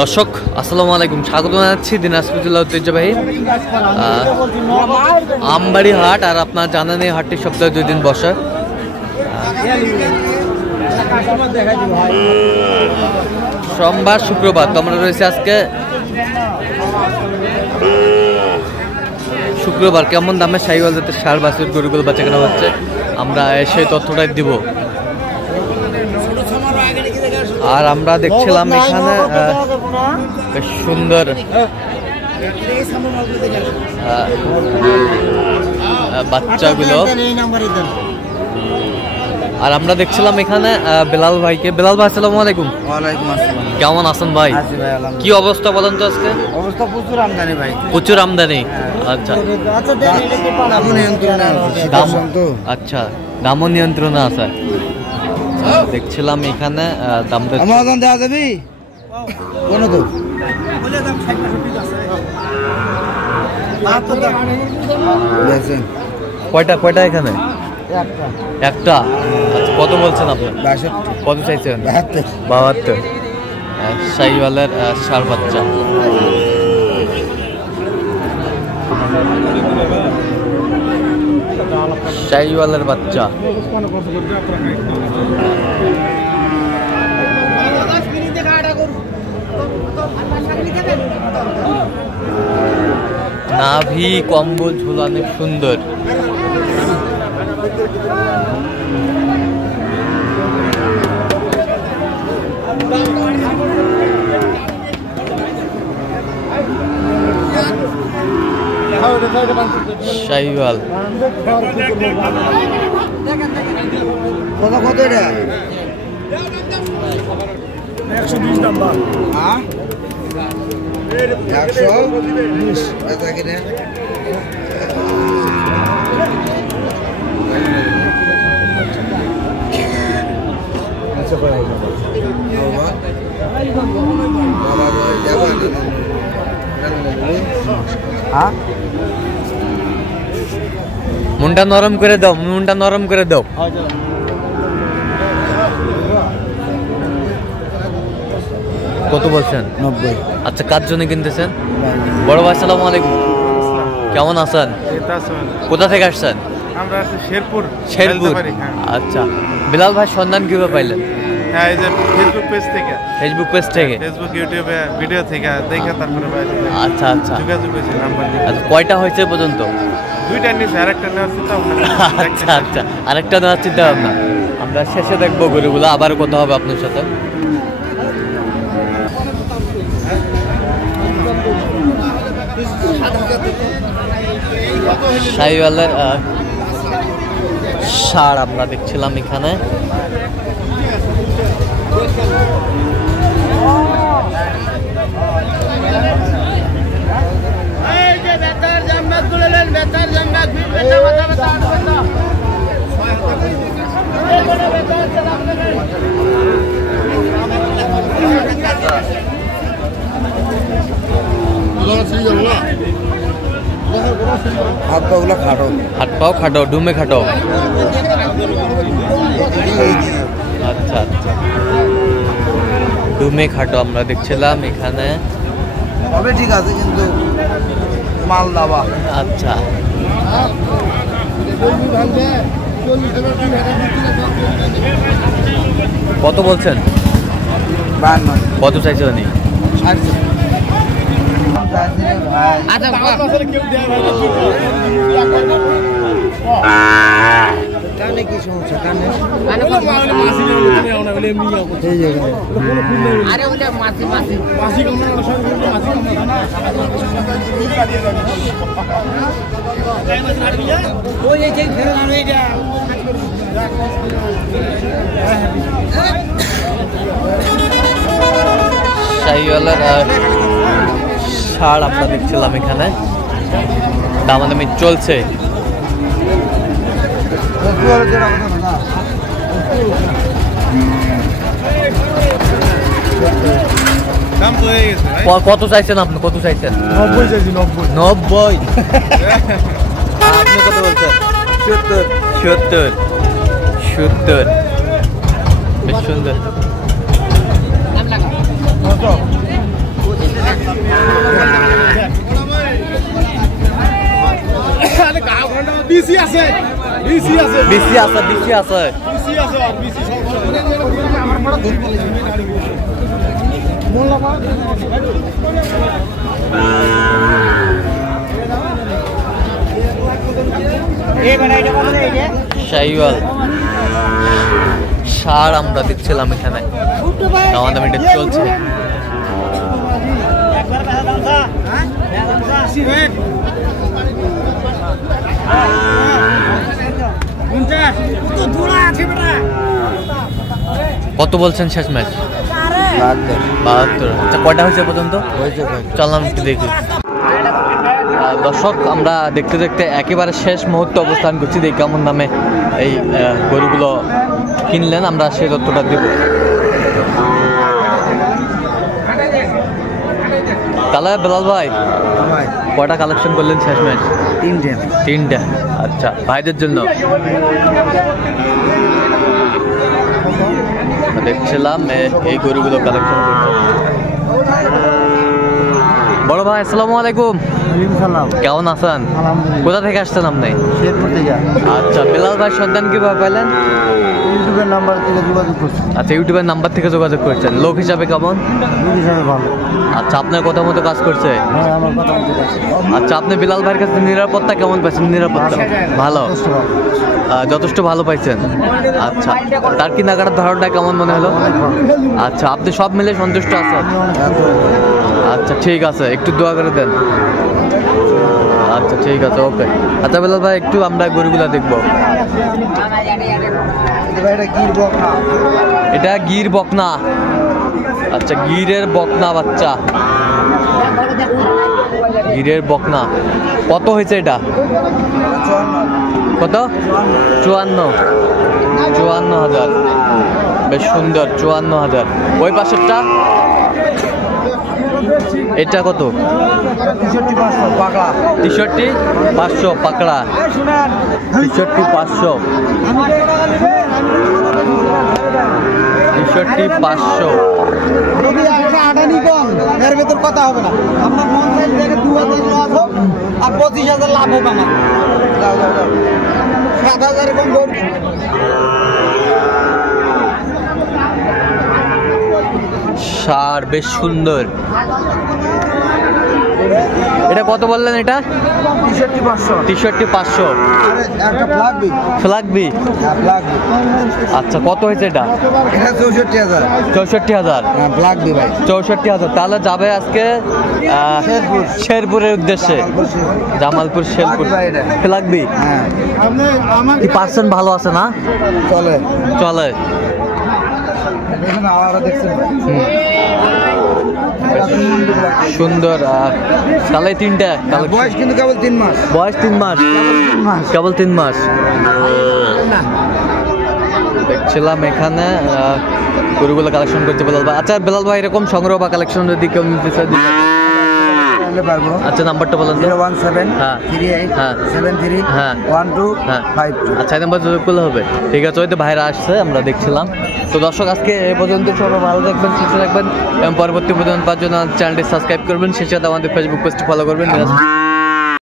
দর্শক আসসালামু আলাইকুম, স্বাগত জানাচ্ছি দিনাজপুর জেলা ঐতিহ্যবাহী আমবাড়ি হাট। আর আপনার জানেন এই হাটটি সপ্তাহে 2 দিন বসে, সোমবার শুক্রবার। তো আমরা রয়েছে আজকে শুক্রবার। কেমন দামে সাইওয়াল জাতের ষাঁড় বাছুর গরুগুলো বাচ্চা কেনা হচ্ছে আমরা সেই তথ্যটাই দিব। আর আমরা দেখছিলাম এখানে বেশ সুন্দর বাচ্চাগুলো। আর আমরা দেখছিলাম এখানে বেলাল ভাইকে। বেলাল ভাই আসসালামু আলাইকুম। ওয়ালাইকুম আসসালাম। কেমন আছেন ভাই? কি অবস্থা বলেন তো আজকে? অবস্থা প্রচুর আমদানি ভাই, প্রচুর আমদানি। আচ্ছা আচ্ছা, দামও নিয়ন্ত্রণে আছে। দেখছিলাম এখানে দাম দেওয়া যাবে কোনো তো কয়টা এখানে? একটা। আচ্ছা, কত বলছেন আপনি? কত চাইছেন? 72। শাহিওয়ালের ষাঁড় বাচ্চা। শাহিওয়ালের বাচ্চা নাভি কম্বল ঝোল অনেক সুন্দর। শাহিওয়াল কত এটা? 120 নাম্বার। 120 এটা কিনে আচ্ছা ভাই মুন্ডা নরম করে দাও, মুন্ডা নরম করে দাও। কত বলছেন? 90। আচ্ছা, কার জন্য কিনতেছেন? বড় ভাই আসসালামু আলাইকুম, কেমন আছেন? কোথা থেকে আসছেন? আমরা শেরপুর। আচ্ছা, বিলাল ভাই সন্ধান কিভাবে পাইলেন? হ্যাঁ, এই যে ফেসবুক পেজ থেকে। ফেসবুক পেজ থেকে? ফেসবুক ইউটিউবে ভিডিও থেকে দেখে তারপরে আচ্ছা আচ্ছা যোগাযোগ হয়েছে নাম্বার দিয়ে। আচ্ছা, কয়টা হয়েছে পর্যন্ত? 2টা নিয়েছে, আরেকটা নেওয়ার চিন্তা ভাবনা। আচ্ছা আচ্ছা, আরেকটা নেওয়ার চিন্তা ভাবনা। আমরা শেষে দেখবো গরুগুলো, আবার কথা হবে আপনার সাথে। শাহিওয়ালের ষাঁড় আমরা দেখছিলাম এখানে। হাত পাগুলো খাটো, হাত পাও খাটো, ডুমে খাটো। আচ্ছা আচ্ছা, ডুমে খাটো আমরা দেখছিলাম এখানে। তবে ঠিক আছে, কিন্তু মাল দাবা। আচ্ছা, কত বলছেন? 52। কত চাইছে উনি? কানে কি সমস্যা? কানে শাহিওয়ালের ষাঁড় আমরা দেখছিলাম এখানে, দামাদামি চলছে। কত চাইছেন আপনি? কত চাইছেন? 90 চাইছি। 90। আপনি কত বলছেন? 70। 70। বেশ সুন্দর। বিসি আছে বিসি আছে বিসি আছে আর বিসি শাইওয়াল সার আমরা দেখছিলাম এখানে আমাদের মিটে চলছে। কত বলছেন শেষ ম্যাচ? 72। আচ্ছা কয়টা হয়েছে পর্যন্ত? চললাম একটু দেখি। দর্শক আমরা দেখতে দেখতে একেবারে শেষ মুহূর্তে অবস্থান করছি। দেখি কেমন দামে এই গরুগুলো কিনলেন, আমরা সেই তথ্যটা দেব। তাহলে বেলাল ভাই কয়টা কালেকশন করলেন শেষ ম্যাচ? 3টে। আচ্ছা ভাইদের জন্য দেখছিলাম এই গরুগুলো কালেকশন করছে। বড় ভাই আসসালামু আলাইকুম, কেমন আছেন? কোথা থেকে আসছেন আপনি? আচ্ছা বেলাল ভাই সন্ধান কিভাবে পেলেন? ইউটিউবের নাম্বার থেকে যোগাযোগ করছি। আচ্ছা ইউটিউবের নাম্বার থেকে যোগাযোগ করছেন। লোক হিসাবে কেমন? ভালো। আচ্ছা আপনার কথা মতো কাজ করছে? হ্যাঁ আমার কথা বলতে পারছি। আচ্ছা আপনি বিলাল ভাইয়ের কাছে নিরাপত্তা কেমন পাইছেন? নিরাপত্তা ভালো, যথেষ্ট ভালো পাইছেন। আচ্ছা তার কেনাকাটার ধারণটা কেমন মনে হলো? আচ্ছা আপনি সব মিলে সন্তুষ্ট আছেন? আচ্ছা ঠিক আছে, একটু দোয়া করে দেন। আচ্ছা ঠিক আছে, ওকে। আচ্ছা বিলাল ভাই একটু আমরা গরুগুলা দেখবো। এটা গির বকনা। আচ্ছা গিরের বকনা বাচ্চা, গিরের বকনা। কত হয়েছে এটা? কত? 54,000। বেশ সুন্দর, 54,000। ওই পাশেরটা এটা কত? 63,500 পাকড়া। 63,500 পাকড়া। 63,500। 63,500। যদি 108 কম এর ভেতর কথা হবে না। আপনার মন চাই দেখে 2000 লস হোক আর 25,000 লাভ হোক আমার। যাও 7,000 কম গরু। সার বেশ সুন্দর। এটা কত বললেন? এটা 63,500। একটা ফ্ল্যাগবি। ফ্ল্যাগবি। হ্যাঁ ফ্ল্যাগবি। আচ্ছা কত হয়েছে এটা? এটা 64,000। 64,000। হ্যাঁ ফ্ল্যাগবি ভাই। 64,000। তাহলে যাবে আজকে শেরপুরের উদ্দেশ্যে। জামালপুর শেরপুর। ফ্ল্যাগবি। হ্যাঁ কি পার্সেন্ট ভালো আছে না? চলে চলে। দেখুন আওয়ারা দেখছেন ভাই। সুন্দর। তাহলে 3টা। বয়স কিন্তু কেবল 3 মাস। বয়স 3 মাস। কেবল 3 মাস। দেখছিলাম এখানে গরুগুলো কালেকশন করতে বেলাল ভাই। আচ্ছা বেলাল ভাই এরকম সংগ্রহ বা কালেকশন যদি কেউ নিতে চায় দিতে পারবো। আচ্ছা নাম্বারটা বলেন। 017 হ্যাঁ 38 হ্যাঁ 73 হ্যাঁ 12 হ্যাঁ 52। আচ্ছা এই নাম্বার যোগাযোগ করলে হবে। ঠিক আছে, ওই তো ভাইরা আসছে, আমরা দেখছিলাম। তো দর্শক আজকে এ পর্যন্ত সবাই ভালো থাকবেন, সুস্থ থাকবেন এবং পরবর্তী পর্যন্ত পাওয়ার জন্য চ্যানেলটি সাবস্ক্রাইব করবেন। সেই সাথে আমাদের ফেসবুক পেজটি ফলো করবেন।